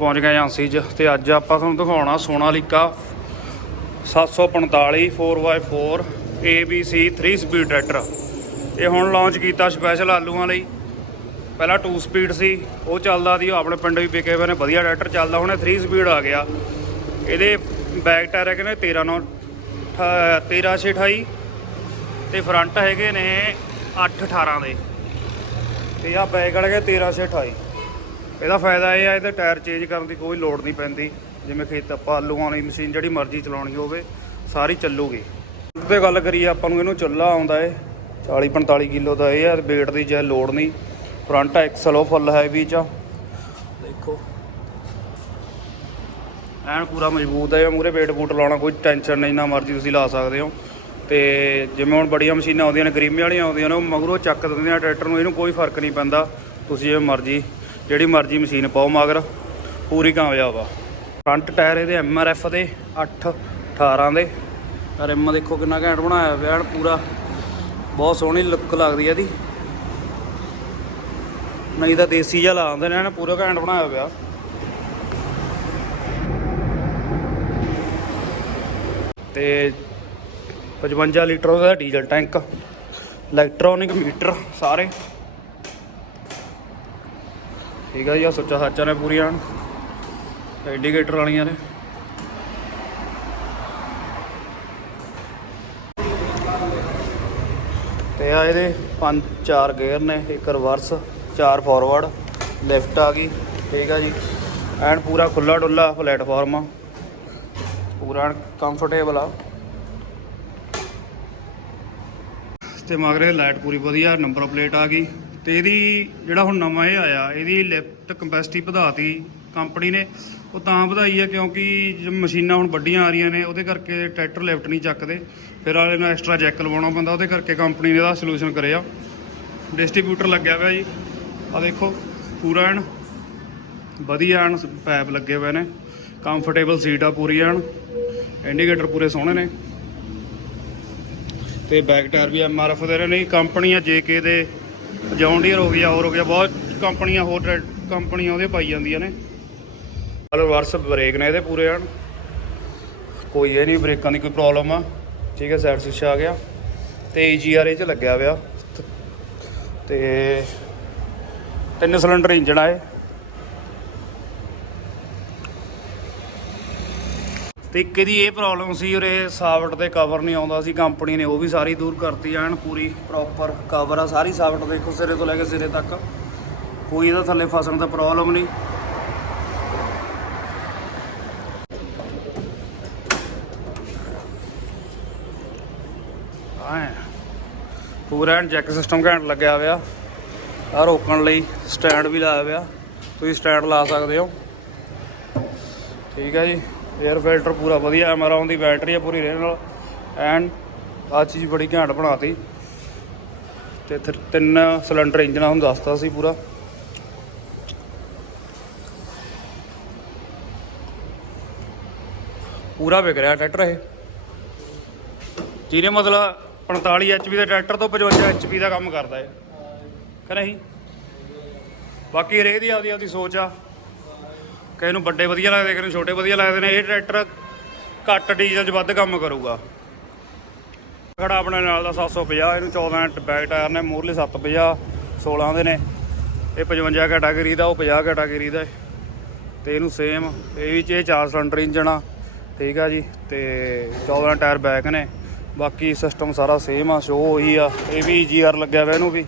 ਪਹੁੰਚ ਗਏ ਏਜੰਸੀ 'ਚ ਤੇ ਅੱਜ ਆਪਾਂ ਤੁਹਾਨੂੰ ਦਿਖਾਉਣਾ Sonalika 745 4x4 ABC 3 speed tractor. ਇਹ ਹੁਣ ਲਾਂਚ ਕੀਤਾ ਸਪੈਸ਼ਲ ਆਲੂਆਂ ਲਈ। ਪਹਿਲਾਂ 2 ਸਪੀਡ ਸੀ, ਉਹ ਚੱਲਦਾ ਸੀ, ਉਹ ਆਪਣੇ ਪਿੰਡ ਵੀ ਵਿਕੇ ਹੋਏ ਨੇ, ਵਧੀਆ ਟਰੈਕਟਰ ਚੱਲਦਾ, ਹੁਣ ਇਹ 3 ਸਪੀਡ ਆ ਗਿਆ। ਇਹਦੇ ਬੈਕ ਟਾਇਰ ਹੈਗੇ ਨੇ 13 9 13 28 ਤੇ ਫਰੰਟ ਹੈਗੇ ਨੇ 8 18 ਦੇ। ਤੇ ਆ ਬੈਕ ਵਾਲੇ 13 28 ਇਹਦਾ ਫਾਇਦਾ ਇਹ ਆ, ਇਹਦੇ ਟਾਇਰ ਚੇਂਜ ਕਰਨ ਦੀ ਕੋਈ ਲੋੜ ਨਹੀਂ ਪੈਂਦੀ। ਜਿਵੇਂ ਖੇਤ ਆਪਾਂ ਆਲੂਆਂ ਵਾਲੀ ਮਸ਼ੀਨ ਜਿਹੜੀ ਮਰਜ਼ੀ ਚਲਾਉਣੀ ਹੋਵੇ, ਸਾਰੀ ਚੱਲੂਗੀ। ਤੇ ਗੱਲ ਕਰੀਏ, ਆਪਾਂ ਨੂੰ ਇਹਨੂੰ ਚੁੱਲਾ ਆਉਂਦਾ ਏ। 40 45 ਕਿਲੋ ਦਾ ਇਹ ਆ weight ਦੀ ਜੇ ਲੋੜ ਨਹੀਂ। ਫਰੰਟ ਐਕਸਲ ਉਹ ਫੁੱਲ ਹੈਵੀ ਚ ਆ। ਦੇਖੋ। ਐਨ ਪੂਰਾ ਮਜ਼ਬੂਤ ਹੈ, ਮੂਰੇ ਵੇਟ ਬੂਟ ਲਾਉਣਾ ਕੋਈ ਟੈਨਸ਼ਨ ਨਹੀਂ, ਨਾ ਮਰਜ਼ੀ ਤੁਸੀਂ ਲਾ ਸਕਦੇ ਹੋ। ਤੇ ਜਿਵੇਂ ਹੁਣ ਬੜੀਆਂ ਮਸ਼ੀਨਾਂ ਆਉਂਦੀਆਂ ਨੇ ਗਰੀਮੀ ਵਾਲੀਆਂ ਆਉਂਦੀਆਂ ਨੇ, ਉਹ ਮਗਰੋਂ ਚੱਕ ਦਿੰਦੇ ਆ, ਟਰੈਕਟਰ ਨੂੰ, ਇਹਨੂੰ ਕੋਈ ਫ਼ਰਕ ਨਹੀਂ ਪੈਂਦਾ। ਤੁਸੀਂ ਜਿਵੇਂ ਮਰਜ਼ੀ ਜਿਹੜੀ ਮਰਜ਼ੀ ਮਸ਼ੀਨ ਪਾਓ, ਮਗਰ ਪੂਰੀ ਕਾਮਯਾਬ ਆ। ਫਰੰਟ ਟਾਇਰ ਇਹਦੇ ਐਮਆਰਐਫ ਦੇ 8 18 ਦੇ। ਰਿਮ ਦੇਖੋ ਕਿੰਨਾ ਘੈਂਟ ਬਣਾਇਆ ਹੋਇਆ ਐਨ ਪੂਰਾ। ਬਹੁਤ ਸੋਹਣੀ ਲੁੱਕ ਲੱਗਦੀ ਹੈ ਇਹਦੀ। ਨਹੀਂ ਤਾਂ ਦੇਸੀ ਜਿਹਾ ਲਾ ਦਿੰਦੇ ਨੇ ਐਨ ਪੂਰਾ ਘੈਂਟ ਬਣਾਇਆ ਹੋਇਆ ਤੇ 55 ਲੀਟਰ ਦਾ ਡੀਜ਼ਲ ਟੈਂਕ ਇਲੈਕਟ੍ਰੋਨਿਕ ਮੀਟਰ ਸਾਰੇ। ਠੀਕ ਆ ਜੀ ਆ ਸੁੱਚਾ ਸਾਚਾ ਨੇ ਪੂਰੀਆਂ। ਇੰਡੀਕੇਟਰ ਵਾਲੀਆਂ ਨੇ। ਤੇ ਆ ਇਹਦੇ ਪੰਜ, ਚਾਰ ਗੇਅਰ ਨੇ, ਇੱਕ ਰਿਵਰਸ ਚਾਰ ਫਾਰਵਰਡ ਲੈਫਟ ਆ ਗਈ। ਠੀਕ ਆ ਜੀ। ਐਨ ਪੂਰਾ ਖੁੱਲਾ ਡੁੱਲਾ ਪਲੇਟਫਾਰਮ ਆ। ਪੂਰਾ ਕੰਫਰਟੇਬਲ ਆ। ਤੇ ਮਗਰੇ ਲਾਈਟ ਪੂਰੀ ਵਧੀਆ ਨੰਬਰ ਪਲੇਟ ਆ ਗਈ। ਤੇ ਇਹਦੀ ਜਿਹੜਾ ਹੁਣ ਨਵਾਂ ਇਹ ਆਇਆ, ਇਹਦੀ ਲਿਫਟ ਕੰਪੈਸਿਟੀ ਵਧਾਤੀ ਕੰਪਨੀ ਨੇ। ਉਹ ਤਾਂ ਵਧਾਈ ਹੈ ਕਿਉਂਕਿ ਜੋ ਮਸ਼ੀਨਾਂ ਹੁਣ ਵੱਡੀਆਂ ਆ ਰਹੀਆਂ ਨੇ, ਉਹਦੇ ਕਰਕੇ ਟਰੈਕਟਰ ਲਿਫਟ ਨਹੀਂ ਚੱਕਦੇ। ਫਿਰ ਵਾਲੇ ਨੂੰ ਐਕਸਟਰਾ ਜੈਕ ਲਵਾਉਣਾ ਪੈਂਦਾ, ਉਹਦੇ ਕਰਕੇ ਕੰਪਨੀ ਨੇ ਇਹਦਾ ਸੋਲੂਸ਼ਨ ਕਰਿਆ। ਡਿਸਟ੍ਰੀਬਿਊਟਰ ਲੱਗਿਆ ਹੋਇਆ ਜੀ। ਆ ਦੇਖੋ, ਪੂਰਾ ਐਨ, ਵਧੀਆ ਐਨ ਪੈਪ ਲੱਗੇ ਹੋਏ ਨੇ। ਕੰਫਰਟੇਬਲ ਸੀਟ ਆ ਪੂਰੀ ਐਨ। ਇੰਡੀਕੇਟਰ ਪੂਰੇ ਸੋਹਣੇ ਨੇ। ਤੇ ਬੈਕ ਟਾਇਰ ਵੀ ਐਮਆਰਐਫ ਦੇ ਰਹੇ ਨੇ। ਕੰਪਨੀਆਂ ਜੇਕੇ ਦੇ। ਜੌਨ ਡੀਅਰ ਹੋ ਗਿਆ, ਹੋਰ ਹੋ ਗਿਆ, ਬਹੁਤ ਕੰਪਨੀਆਂ, ਹੋਰ ਟਰੈ- ਕੰਪਨੀਆਂ ਉਹਦੇ ਪਾਈ ਜਾਂਦੀਆਂ ਨੇ। ਹਲੋ ਵਰਸ ਬ੍ਰੇਕ ਨੇ ਇਹਦੇ ਪੂਰੇ ਹਨ ਕੋਈ ਇਹ ਨਹੀਂ, ਬ੍ਰੇਕਾਂ ਦੀ ਕੋਈ ਪ੍ਰੋਬਲਮ ਆ। ਠੀਕ ਹੈ ਸਾਈਡ ਸ਼ੀਸ਼ਾ ਆ ਗਿਆ। ਤੇ ਈਜੀਆਰ ਇਹ ਚ ਲੱਗਿਆ ਹੋਇਆ ਤੇ ਤਿੰਨ ਸਿਲੰਡਰ ਇੰਜਣ ਆ ਇਹ। ਤੇ ਇੱਕ ਇਹਦੀ ਇਹ ਪ੍ਰੋਬਲਮ ਸੀ ਉਰੇ ਸਾਵਟ ਦੇ ਕਵਰ ਨਹੀਂ ਆਉਂਦਾ ਸੀ ਕੰਪਨੀ ਨੇ ਉਹ ਵੀ ਸਾਰੀ ਦੂਰ ਕਰਤੀ ਐਨ, ਪੂਰੀ ਪ੍ਰੋਪਰ ਕਵਰ ਆ, ਸਾਰੀ ਸਾਵਟ ਦੇਖੋ ਸਿਰੇ ਤੋਂ ਲੈ ਕੇ ਸਿਰੇ ਤੱਕ। ਕੋਈ ਇਹਦਾ ਥੱਲੇ ਫਸਣ ਦਾ ਪ੍ਰੋਬਲਮ ਨਹੀਂ। ਆਏ। ਪੂਰਾ ਐਨ ਜੈਕ ਸਿਸਟਮ ਘੈਂਟ ਲੱਗਿਆ ਹੋਇਆ। ਆ ਰੋਕਣ ਲਈ ਸਟੈਂਡ ਵੀ ਲਾਇਆ ਹੋਇਆ। ਤੁਸੀਂ ਸਟੈਂਡ ਲਾ ਸਕਦੇ ਹੋ। ਠੀਕ ਹੈ ਜੀ। 에ਅਰ ਫਿਲਟਰ ਪੂਰਾ ਵਧੀਆ ਐਮਰਾਨ ਦੀ ਬੈਟਰੀ ਹੈ ਪੂਰੀ ਰੇ ਨਾਲ। ਐਂਡ ਆ ਚੀਜ਼ ਬੜੀ ਘੈਂਟ ਬਣਾਤੀ। ਤੇ ਇੱਥੇ ਤਿੰਨ ਸਿਲੰਡਰ ਇੰਜਨ ਹੁਣ ਦੱਸਤਾ ਸੀ ਪੂਰਾ। ਪੂਰਾ ਵਿਕ ਰਿਹਾ ਟਰੈਕਟਰ ਇਹ। ਜਿਹਨੇ ਮਤਲਬ 45 ਐਚਪੀ ਦੇ ਟਰੈਕਟਰ ਤੋਂ 55 ਐਚਪੀ ਦਾ ਕੰਮ ਕਰਦਾ ਹੈ ਕਿ ਨਹੀਂ? ਬਾਕੀ ਹਰੇਕ ਦੀ ਆਪਦੀ ਆਪਦੀ ਸੋਚ ਆ। ਕਿਸੇ ਨੂੰ ਵੱਡੇ ਵਧੀਆ ਲੱਗਦੇ ਕਿਸੇ ਨੂੰ ਛੋਟੇ ਵਧੀਆ ਲੱਗਦੇ ਨੇ, ਇਹ ਟਰੈਕਟਰ ਘੱਟ ਡੀਜ਼ਲ 'ਚ ਵੱਧ ਕੰਮ ਕਰੂਗਾ। ਖੜਾ ਆਪਣੇ ਨਾਲ ਦਾ 750 ਇਹਨੂੰ 14 ਬੈਕ ਟਾਇਰ ਨੇ ਮੂਰਲੇ 750 16 ਦੇ ਨੇ। ਇਹ 55 ਕੈਟਾਗਰੀ ਦਾ, ਉਹ 50 ਕੈਟਾਗਰੀ ਦਾ ਹੈ। ਤੇ ਇਹਨੂੰ ਸੇਮ ਇਹ ਵੀ ਚ ਇਹ 4 ਸਿਲੰਡਰ ਇੰਜਣ ਆ, ਠੀਕ ਆ ਜੀ, ਤੇ 14 ਟਾਇਰ ਬੈਕ ਨੇ। ਬਾਕੀ ਸਿਸਟਮ ਸਾਰਾ ਸੇਮ ਆ ਸ਼ੋ ਉਹੀ ਆ, ਇਹ ਵੀ ਜੀਆਰ ਲੱਗਿਆ ਹੋਇਆ ਇਹਨੂੰ ਵੀ।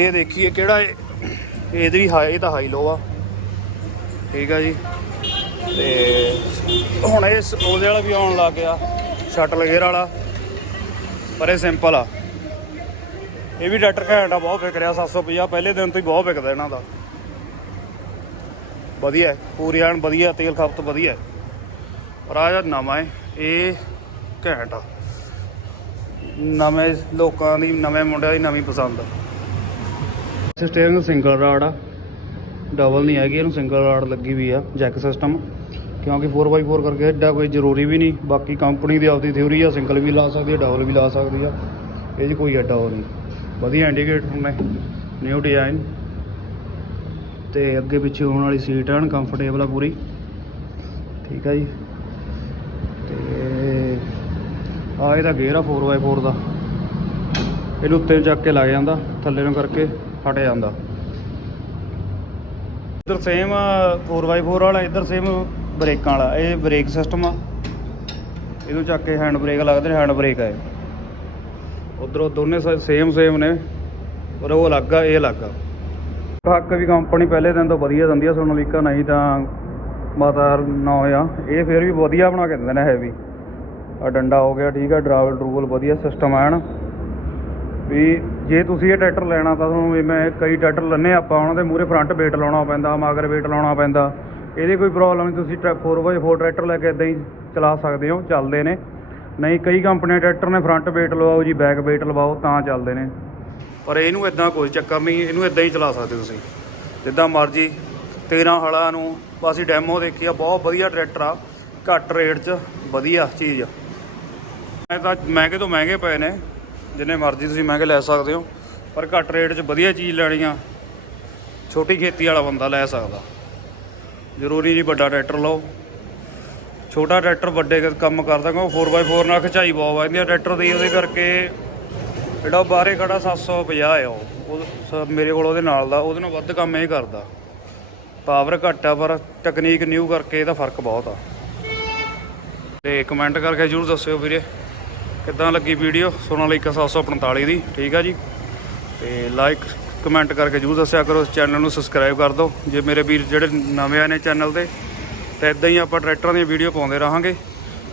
ਇਹ ਦੇਖੀਏ ਕਿਹੜਾ ਇਹਦੀ ਵੀ ਹਾਈ ਇਹ ਤਾਂ ਹਾਈ ਲੋ ਆ। ਠੀਕ ਆ ਜੀ। ਤੇ ਹੁਣ ਇਹ ਸ- ਉਹਦੇ ਵਾਲਾ ਵੀ ਆਉਣ ਲੱਗ ਗਿਆ। ਸ਼ਟਲ ਗੇਅਰ ਵਾਲਾ। ਪਰ ਇਹ ਸਿੰਪਲ ਆ। ਇਹ ਵੀ ਡਾਕਟਰ ਘੈਂਟ ਆ, ਬਹੁਤ ਵਿਕ ਰਿਹਾ 750 ਪਹਿਲੇ ਦਿਨ ਤੋਂ ਹੀ ਬਹੁਤ ਵਿਕਦਾ ਇਹਨਾਂ ਦਾ। ਵਧੀਆ ਪੂਰੀ ਐਨ ਵਧੀਆ, ਤੇਲ ਖਪਤ ਵਧੀਆ ਪਰ ਆ ਜਿਹੜਾ ਨਵਾਂ ਹੈ, ਇਹ ਘੈਂਟ ਆ। ਨਵੇਂ ਲੋਕਾਂ ਦੀ, ਨਵੇਂ ਮੁੰਡਿਆਂ ਦੀ ਨਵੀਂ ਪਸੰਦ ਆ। ਸਟੇਰਿੰਗ ਸਿੰਗਲ ਰਾਡ ਆ। ਡਬਲ ਨਹੀਂ ਹੈਗੀ, ਇਹਨੂੰ ਸਿੰਗਲ ਰਾਡ ਲੱਗੀ ਵੀ ਆ ਜੈਕ ਸਿਸਟਮ ਕਿਉਂਕਿ 4x4 ਕਰਕੇ ਐਡਾ ਕੋਈ ਜ਼ਰੂਰੀ ਵੀ ਨਹੀਂ। ਬਾਕੀ ਕੰਪਨੀ ਦੀ ਆਪਦੀ ਥਿਊਰੀ ਆ ਸਿੰਗਲ ਵੀ ਲਾ ਸਕਦੀ ਆ ਡਬਲ ਵੀ ਲਾ ਸਕਦੀ ਆ। ਇਹ 'ਚ ਕੋਈ ਐਡਾ ਉਹ ਨਹੀਂ। ਵਧੀਆ ਇੰਡੀਕੇਟਰ ਨੇ ਨਿਊ ਡਿਜ਼ਾਈਨ ਤੇ ਅੱਗੇ ਪਿੱਛੇ ਹੋਣ ਵਾਲੀ ਸੀਟ ਐਨ ਕੰਫਰਟੇਬਲ ਆ ਪੂਰੀ। ਠੀਕ ਆ ਜੀ। ਤੇ ਆ ਇਹਦਾ ਗੇਅਰ ਆ 4x4 ਦਾ। ਇਹਨੂੰ ਉੱਤੇ ਚੱਕ ਕੇ ਲੱਗ ਜਾਂਦਾ, ਥੱਲੇ ਨੂੰ ਕਰਕੇ। ਫਟ ਜਾਂਦਾ। ਇੱਧਰ ਸੇਮ 4x4 ਵਾਲਾ, ਇੱਧਰ ਸੇਮ ਬ੍ਰੇਕਾਂ ਵਾਲਾ। ਇਹ ਬ੍ਰੇਕ ਸਿਸਟਮ ਆ। ਇਹਨੂੰ ਚੱਕ ਕੇ ਹੈਂਡ ਬ੍ਰੇਕ ਲੱਗਦੇ ਨੇ ਹੈਂਡ ਬ੍ਰੇਕ ਆ ਇਹ। ਉਧਰੋਂ ਦੋਨੇ ਸੇਮ ਸੇਮ ਨੇ। ਪਰ ਉਹ ਅਲੱਗ ਆ, ਇਹ ਅਲੱਗ ਆ। ਹੱਕ ਵੀ ਕੰਪਨੀ ਪਹਿਲੇ ਦਿਨ ਤੋਂ ਵਧੀਆ ਦਿੰਦੀ ਆ ਸੋਨਾਲੀਕਾ ਨਹੀਂ ਤਾਂ ਮਾਤਾ ਨਾ ਹੋਇਆ। ਇਹ ਫਿਰ ਵੀ ਵਧੀਆ ਬਣਾ ਕੇ ਦਿੰਦੇ ਨੇ ਹੈਵੀ ਆ ਡੰਡਾ ਹੋ ਗਿਆ, ਠੀਕ ਆ ਡਰਾਵਲ ਡਰੂਵਲ ਵਧੀਆ ਸਿਸਟਮ ਆ, ਹਨ। ਵੀ ਜੇ ਤੁਸੀਂ ਇਹ ਟਰੈਕਟਰ ਲੈਣਾ ਤਾਂ ਤੁਹਾਨੂੰ ਵੀ ਮੈਂ ਕਈ ਟਰੈਕਟਰ ਲੈਣੇ ਆਪਾਂ, ਉਹਨਾਂ ਦੇ ਮੂਹਰੇ ਫਰੰਟ ਵੇਟ ਲਾਉਣਾ ਪੈਂਦਾ, ਮਗਰ ਵੇਟ ਲਾਉਣਾ ਪੈਂਦਾ। ਇਹਦੀ ਕੋਈ ਪ੍ਰੋਬਲਮ ਨਹੀਂ, ਤੁਸੀਂ 4x4 ਟਰੈਕਟਰ ਲੈ ਕੇ ਇਦਾਂ ਹੀ ਚਲਾ ਸਕਦੇ ਹੋ, ਚੱਲਦੇ ਨੇ। ਨਹੀਂ, ਕਈ ਕੰਪਨੀਆਂ ਟਰੈਕਟਰ ਨੇ ਫਰੰਟ ਵੇਟ ਲਵਾਓ ਜੀ ਬੈਕ ਵੇਟ ਲਵਾਓ, ਤਾਂ ਚੱਲਦੇ ਨੇ। ਪਰ ਇਹਨੂੰ ਇਦਾਂ ਕੋਈ ਚੱਕਰ ਨਹੀਂ, ਇਹਨੂੰ ਇਦਾਂ ਹੀ ਚਲਾ ਸਕਦੇ ਤੁਸੀਂ। ਜਿੱਦਾਂ ਮਰਜ਼ੀ 13 ਹਲਾ ਨੂੰ ਅਸੀਂ ਡੈਮੋ ਦੇਖੀ ਆ, ਬਹੁਤ ਵਧੀਆ ਟਰੈਕਟਰ ਆ। ਘੱਟ ਰੇਟ 'ਚ ਵਧੀਆ ਚੀਜ਼ ਮੈਂ ਤਾਂ ਮਹਿੰਗੇ ਤੋਂ ਮਹਿੰਗੇ ਪਏ ਨੇ। ਜਿੰਨੇ ਮਰਜ਼ੀ ਤੁਸੀਂ ਮਹਿੰਗੇ ਲੈ ਸਕਦੇ ਹੋ, ਪਰ ਘੱਟ ਰੇਟ 'ਚ ਵਧੀਆ ਚੀਜ਼ ਲੈਣੀ ਆ ਛੋਟੀ ਖੇਤੀ ਵਾਲਾ ਬੰਦਾ ਲੈ ਸਕਦਾ। ਜ਼ਰੂਰੀ ਨਹੀਂ ਵੱਡਾ ਟਰੈਕਟਰ ਲਓ। ਛੋਟਾ ਟਰੈਕਟਰ ਵੱਡੇ ਕ- ਕੰਮ ਕਰਦਾ, ਕਿਉਂਕਿ 4x4 ਨਾਲ ਖਿਚਾਈ ਬਹੁਤ ਵੱਧਦੀ ਆ ਟਰੈਕਟਰ ਦੀ ਉਹਦੇ ਕਰਕੇ ਜਿਹੜਾ ਬਾਹਰੇ ਖੜਾ 750 ਆ ਉਹ। ਸ- ਮੇਰੇ ਕੋਲ ਉਹਦੇ ਨਾਲ ਦਾ, ਉਹਦੇ ਨਾਲ ਵੱਧ ਕੰਮ ਇਹ ਕਰਦਾ। ਪਾਵਰ ਘੱਟ ਆ, ਪਰ ਟੈਕਨੀਕ ਨਿਊ ਕਰਕੇ ਇਹਦਾ ਫ਼ਰਕ ਬਹੁਤ ਆ। ਤੇ ਕਮੈਂਟ ਕਰਕੇ ਜਰੂਰ ਦੱਸਿਓ ਵੀਰੇ। ਕਿੱਦਾਂ ਲੱਗੀ ਵੀਡੀਓ? ਸੋਨਾਲੀਕਾ 745 ਦੀ, ਠੀਕ ਆ ਜੀ? ਤੇ ਲਾਈਕ ਕਮੈਂਟ ਕਰਕੇ ਜਰੂਰ ਦੱਸਿਆ ਕਰੋ, ਇਸ ਚੈਨਲ ਨੂੰ ਸਬਸਕ੍ਰਾਈਬ ਕਰ ਦਿਓ। ਜੇ ਮੇਰੇ ਵੀਰ ਜਿਹੜੇ ਨਵੇਂ ਆਏ ਨੇ ਚੈਨਲ ਤੇ ਤੇ ਇਦਾਂ ਹੀ ਆਪਾਂ ਟਰੈਕਟਰਾਂ ਦੀਆਂ ਵੀਡੀਓ ਪਾਉਂਦੇ ਰਹਾਂਗੇ।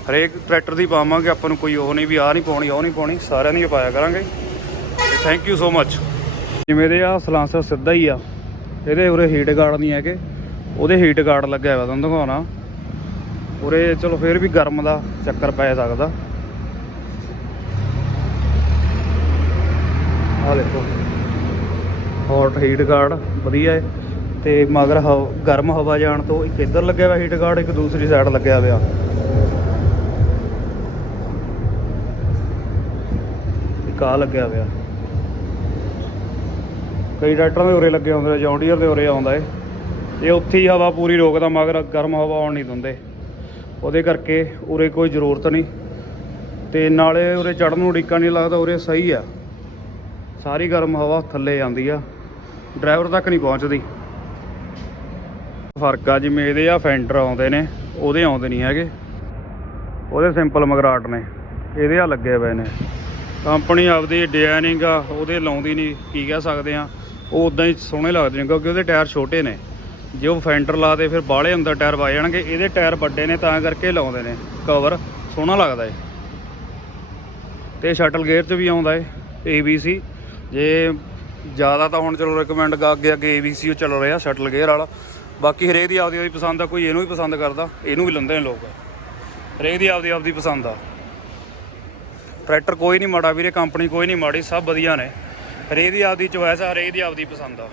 ਹਰੇਕ ਟਰੈਕਟਰ ਦੀ ਪਾਵਾਂਗੇ, ਆਪਾਂ ਨੂੰ ਕੋਈ ਉਹ ਨਹੀਂ ਵੀ ਆਹ ਨਹੀਂ ਪਾਉਣੀ, ਉਹ ਨਹੀਂ ਪਾਉਣੀ, ਸਾਰਿਆਂ ਦੀ ਪਾਇਆ ਕਰਾਂਗੇ। ਥੈਂਕ ਯੂ ਸੋ ਮੱਚ ਜਿਵੇਂ ਦੇ ਆ ਸਲਾਂਸਰ ਸਿੱਧਾ ਹੀ ਆ। ਇਹਦੇ ਉਰੇ ਹੀਟ ਗਾਰਡ ਨਹੀਂ ਹੈਗੇ। ਉਹਦੇ ਹੀਟ ਗਾਰਡ ਲੱਗਿਆ ਹੋਇਆ, ਤੁਹਾਨੂੰ ਦਿਖਾਉਣਾ। ਉਰੇ ਚਲੋ, ਫਿਰ ਵੀ ਗਰਮ ਦਾ ਚੱਕਰ ਪੈ ਸਕਦਾ। ਆ ਦੇਖੋ ਹੌਟ ਹੀਟ ਗਾਰਡ ਵਧੀਆ ਹੈ ਤੇ ਮਗਰ ਹਵ- ਗਰਮ ਹਵਾ ਜਾਣ ਤੋਂ ਇੱਕ ਇੱਧਰ ਲੱਗਿਆ ਹੋਇਆ ਹੀਟ ਗਾਰਡ ਇੱਕ ਦੂਸਰੀ ਸਾਈਡ ਲੱਗਿਆ ਹੋਇਆ। ਇੱਕ ਆ ਲੱਗਿਆ ਹੋਇਆ। ਕਈ ਟਰੈਕਟਰਾਂ ਦੇ ਉਰੇ ਲੱਗੇ ਹੁੰਦੇ ਨੇ ਜੌਂਡੀਅਰ ਦੇ ਉਰੇ ਆਉਂਦਾ ਏ। ਇਹ ਉੱਥੇ ਹੀ ਹਵਾ ਪੂਰੀ ਰੋਕਦਾ, ਮਗਰ ਗਰਮ ਹਵਾ ਆਉਣ ਨਹੀਂ ਦਿੰਦੇ। ਉਹਦੇ ਕਰਕੇ ਉਰੇ ਕੋਈ ਜ਼ਰੂਰਤ ਨਹੀਂ। ਤੇ ਨਾਲੇ ਉਰੇ ਚੜਨ ਨੂੰ ਡਿੱਕਾ ਨਹੀਂ ਲੱਗਦਾ, ਉਰੇ ਸਹੀ ਆ। ਸਾਰੀ ਗਰਮ ਹਵਾ ਥੱਲੇ ਜਾਂਦੀ ਆ। ਡਰਾਈਵਰ ਤੱਕ ਨਹੀਂ ਪਹੁੰਚਦੀ। ਫ਼ਰਕ ਆ ਜਿਵੇਂ ਇਹਦੇ ਆ ਫੈਂਡਰ ਆਉਂਦੇ ਨੇ, ਉਹਦੇ ਆਉਂਦੇ ਨਹੀਂ ਹੈਗੇ। ਉਹਦੇ ਸਿੰਪਲ ਮਗਰਾਟ ਨੇ। ਇਹਦੇ ਆ ਲੱਗੇ ਪਏ ਨੇ। ਕੰਪਨੀ ਆਪਦੀ ਡਿਜ਼ਾਈਨਿੰਗ ਆ, ਉਹਦੇ ਲਾਉਂਦੀ ਨਹੀਂ, ਕੀ ਕਹਿ ਸਕਦੇ ਆ। ਉਹ ਉਦਾਂ ਹੀ ਸੋਹਣੇ ਲੱਗਦੇ ਨੇ, ਕਿਉਂਕਿ ਉਹਦੇ ਟਾਇਰ ਛੋਟੇ ਨੇ। ਜੇ ਉਹ ਫੈਂਡਰ ਲਾਦੇ ਫਿਰ ਬਾਹਲੇ ਅੰਦਰ ਟਾਇਰ ਵਾ ਜਾਣਗੇ। ਇਹਦੇ ਟਾਇਰ ਵੱਡੇ ਨੇ, ਤਾਂ ਕਰਕੇ ਲਾਉਂਦੇ ਨੇ। ਕਵਰ ਸੋਹਣਾ ਲੱਗਦਾ ਏ। ਤੇ ਸ਼ਟਲ ਗੇਅਰ 'ਚ ਵੀ ਆਉਂਦਾ ਏ ABC ਜੇ ਜ਼ਿਆਦਾ ਤਾਂ ਹੁਣ ਚਲੋ ਰეკਮੈਂਡ ਅੱਗੇ ਅੱਗੇ ABC ਉਹ ਚੱਲ ਰਿਹਾ ਸ਼ਟਲ ਗੇਅਰ ਵਾਲਾ। ਬਾਕੀ ਹਰੇਕ ਦੀ ਆਪਦੀ ਆਪਦੀ ਪਸੰਦ ਆ, ਕੋਈ ਇਹਨੂੰ ਵੀ ਪਸੰਦ ਕਰਦਾ, ਇਹਨੂੰ ਵੀ ਲੈਂਦੇ ਨੇ ਲੋਕ। ਹਰੇਕ ਦੀ ਆਪਦੀ ਆਪਦੀ ਪਸੰਦ ਆ। ਟਰੈਕਟਰ ਕੋਈ ਨਹੀਂ ਮਾੜਾ ਵੀਰੇ ਕੰਪਨੀ ਕੋਈ ਨਹੀਂ ਮਾੜੀ, ਸਭ ਵਧੀਆ ਨੇ। ਹਰੇਕ ਦੀ ਆਪਦੀ ਚੋਇਸ ਆ, ਹਰੇਕ ਦੀ ਆਪਦੀ ਪਸੰਦ ਆ।